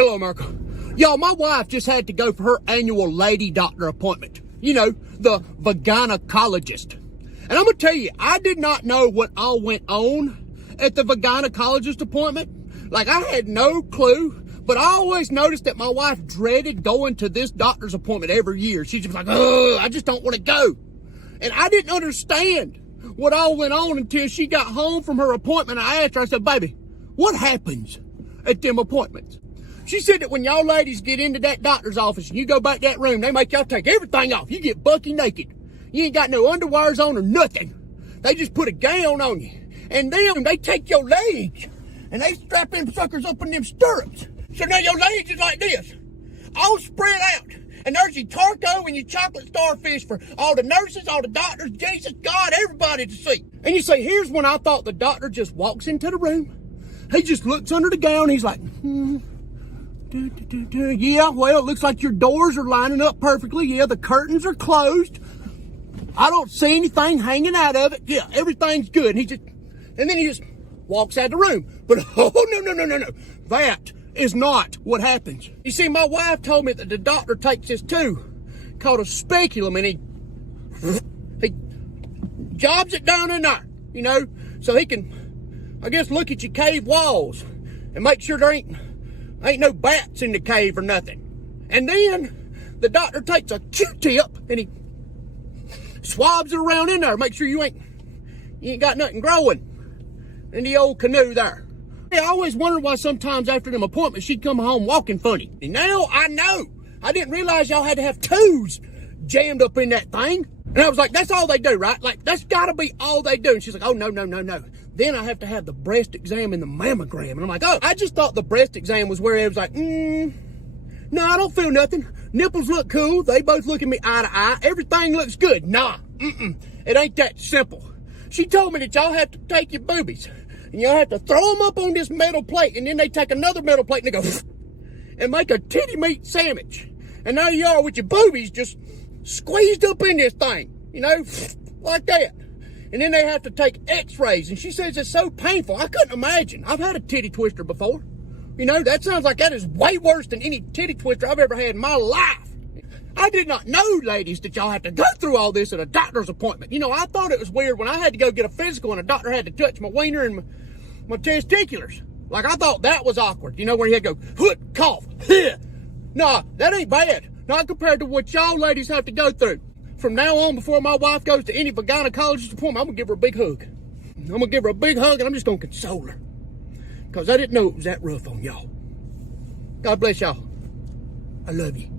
Hello, America. Y'all, my wife just had to go for her annual lady doctor appointment. You know, the VAGINACOLOGIST. And I'm going to tell you, I did not know what all went on at the VAGINACOLOGIST appointment. Like, I had no clue. But I always noticed that my wife dreaded going to this doctor's appointment every year. She's just like, oh, I just don't want to go. And I didn't understand what all went on until she got home from her appointment. I asked her, I said, baby, what happens at them appointments? She said that when y'all ladies get into that doctor's office and you go back that room, they make y'all take everything off. You get bucky naked. You ain't got no underwears on or nothing. They just put a gown on you. And then they take your legs and they strap them suckers up in them stirrups. So now your legs is like this, all spread out. And there's your taco and your chocolate starfish for all the nurses, all the doctors, Jesus, God, everybody to see. And you say, here's when I thought the doctor just walks into the room. He just looks under the gown. He's like, yeah, well, it looks like your doors are lining up perfectly. Yeah, the curtains are closed. I don't see anything hanging out of it. Yeah, everything's good. And then he just walks out of the room. But, oh, no. That is not what happens. You see, my wife told me that the doctor takes this too, called a speculum, and he jobs it down in there, you know, so he can, I guess, look at your cave walls and make sure there ain't no bats in the cave or nothing. And then the doctor takes a Q-tip and he swabs it around in there, make sure you ain't got nothing growing in the old canoe there. I always wondered why sometimes after them appointments, she'd come home walking funny. And now I know. I didn't realize y'all had to have tubes jammed up in that thing. And I was like, that's all they do, right? Like, that's got to be all they do. And she's like, oh, no. Then I have to have the breast exam and the mammogram. And I'm like, oh, I just thought the breast exam was where it was like, no, I don't feel nothing. Nipples look cool. They both look at me eye to eye. Everything looks good. Nah, it ain't that simple. She told me that y'all have to take your boobies and y'all have to throw them up on this metal plate, and then they take another metal plate and they go and make a titty meat sandwich. And there you are with your boobies just squeezed up in this thing, you know, like that. And then they have to take x-rays, and she says it's so painful. I couldn't imagine. I've had a titty twister before. You know, that sounds like that is way worse than any titty twister I've ever had in my life. I did not know, ladies, that y'all have to go through all this at a doctor's appointment. You know, I thought it was weird when I had to go get a physical and a doctor had to touch my wiener and my testiculars. Like, I thought that was awkward. You know, where he had to go, hoot, cough, huh. Nah, that ain't bad. Not compared to what y'all ladies have to go through. From now on, before my wife goes to any gynecologist appointment, I'm going to give her a big hug. I'm going to give her a big hug, and I'm just going to console her. Because I didn't know it was that rough on y'all. God bless y'all. I love you.